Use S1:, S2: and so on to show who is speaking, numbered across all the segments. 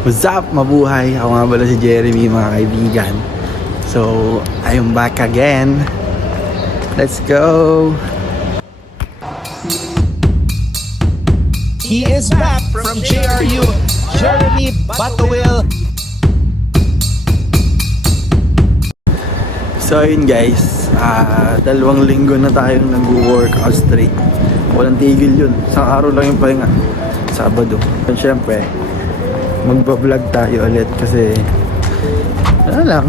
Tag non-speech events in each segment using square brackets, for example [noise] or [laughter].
S1: What's up, mabuhay? Ako nga pala si Jeremy, mga kaibigan. So, I'm back again. Let's go!
S2: He is back from JRU, Jeremy Batowil.
S1: So, yun guys. ah dalawang linggo na tayong nag-workout straight. Walang tigil yun. Isang araw lang yung pahinga. Sabado. And syempre, magbablog tayo ulit kasi ano lang,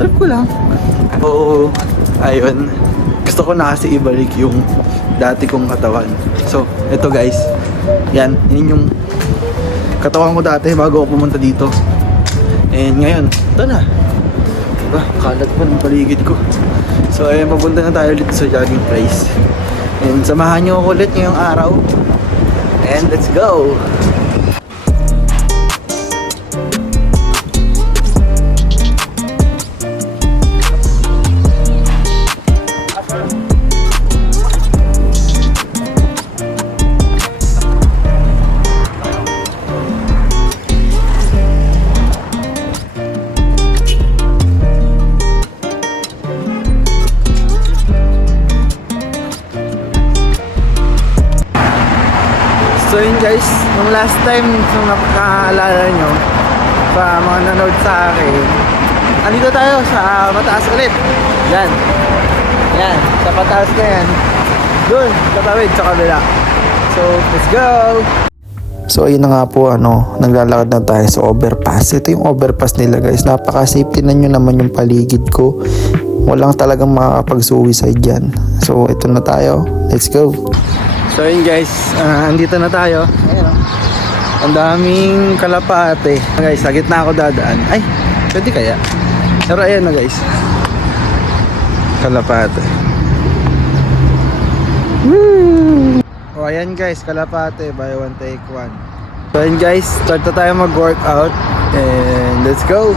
S1: trip ko lang. Oo, ayun. Gusto ko na kasi ibalik yung dati kong katawan. So, ito guys. Yan, yun yung katawan ko dati bago ako pumunta dito. And ngayon, ito na. Diba, kalat pa ng paligid ko. So, ayun, papunta na tayo ulit sa jogging place. And samahan nyo ako ulit ngayong araw. And let's go! So yun guys, nung last time nung nakakaalala nyo sa mga nanood sa akin, andito tayo sa mataas ulit. Yan. Yan, sa pataas na yan. Doon, sa tawid, sa kabila. So, let's go!
S3: So ayun na nga po ano, naglalakad na tayo sa overpass. Ito yung overpass nila guys. Napaka-safety na nyo naman yung paligid ko. Walang talagang makakapag-suicide dyan. So ito na tayo. Let's go.
S1: So yun guys, ah, andito na tayo. Ayan oh. Ang daming kalapate. Guys, sa gitna ako dadaan. Ay, pwede kaya? Pero ayan na guys. Kalapate. Woo! O ayan guys, kalapate. Buy one, take one. So ayan guys, start na tayo mag-workout. And let's go!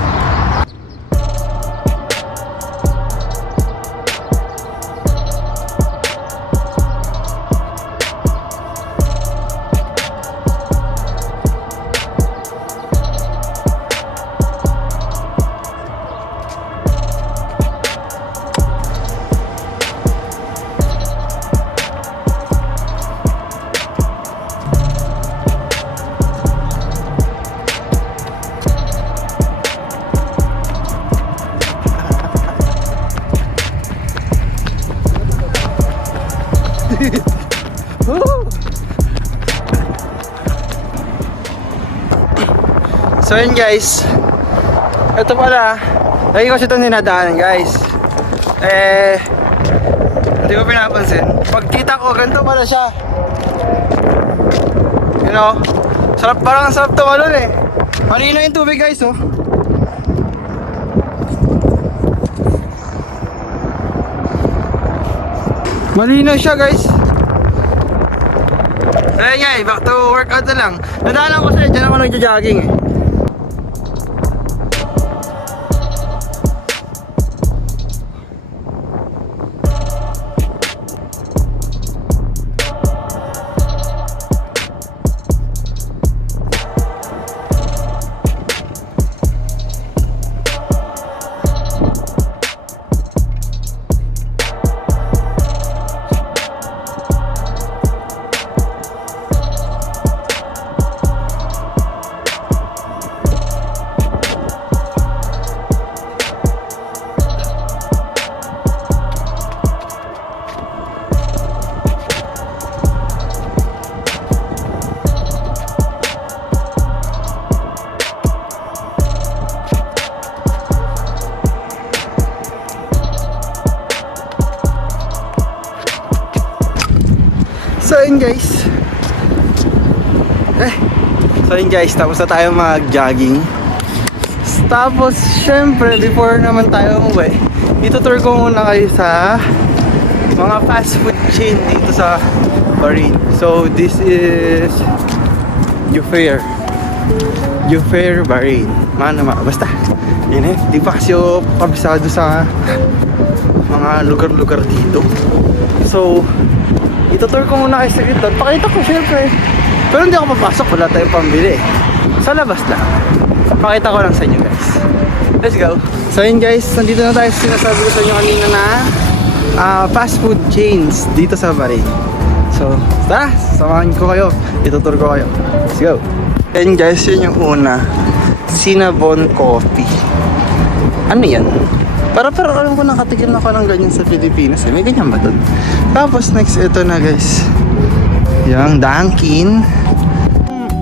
S1: [laughs] So yun guys. Ito pala Lagi ko siya itong guys. Eh Hindi ko pinapansin. Pagkita ko ganito pala siya. You know? Sarap parang ang sarap tumalon eh. Malino yung tubig guys oh Malino siya guys Ayun nga eh, back to workout na lang. Nadaanan ko sa'yo, dyan ako nagja-jogging eh. So yun guys. Eh. So yun guys, tapos na tayo mag-jogging. Tapos, syempre, before naman tayo umuwi, itutour ko muna kayo sa mga fast food chain dito sa Bahrain. So, this is Jufair. Jufair Bahrain. Mana ma, basta. Yun eh, di pa kasi ako sa mga lugar-lugar dito. So, itutur ko muna kayo sa gitna. Pakita ko syempre. Pero hindi ako papasok, wala tayong pambili. Sa labas lang. Pakita ko lang sa inyo guys. Let's go. So yun guys, nandito na tayo sa sinasabi ko sa inyo kanina na ah, fast food chains dito sa Bahrain. So, tara, samahan ko kayo. Itutur ko kayo. Let's go. And guys, yun yung una. Cinnabon Coffee. Ano yan? Para pero alam ko nakatigil na ako ng ganyan sa Pilipinas. Eh. May ganyan ba doon? Tapos next, ito na guys. Yung Dunkin.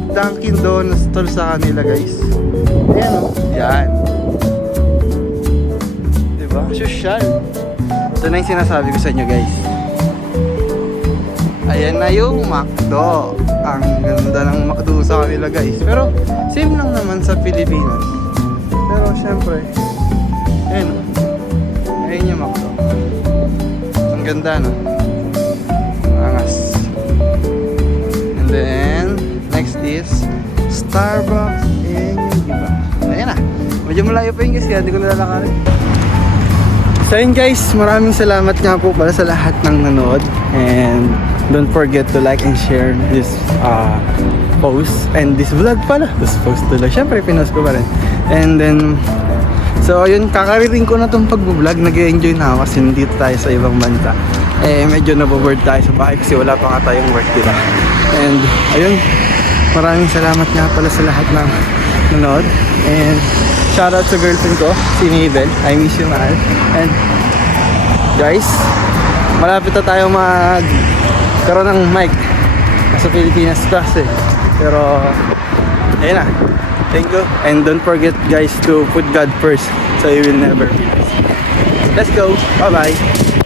S1: Dunkin Donuts store sa kanila guys. Ayan o. Yan. Diba? Social. Ito na yung sinasabi ko sa inyo guys. Ayan na yung McDo. Ang ganda ng McDo sa kanila guys. Pero same lang naman sa Pilipinas. Pero syempre, ayun. Ayun ganda no? Angas. And then, next is Starbucks and yung iba. Ayan na. Medyo malayo pa yun kasi hindi ko nalalakarin. So yun guys, maraming salamat nga po pala sa lahat ng nanood. And don't forget to like and share this uh, post and this vlog pala. This post tuloy. Siyempre, pinost ko pa rin. And then, so ayun, kakaririn ko na tong pag-vlog. Nag-enjoy na ako kasi nandito tayo sa ibang bansa. Eh, medyo naboboard tayo sa bahay kasi wala pa nga tayong work, diba? And, ayun, maraming salamat nga pala sa lahat ng nanood. And, shoutout sa girlfriend ko, si Mabel. I miss you, mahal. And, guys, malapit na tayo mag karoon ng mic sa Pilipinas kasi. Pero, ayun na. Thank you. And don't forget guys to put God first so you will never be. Let's go. Bye-bye.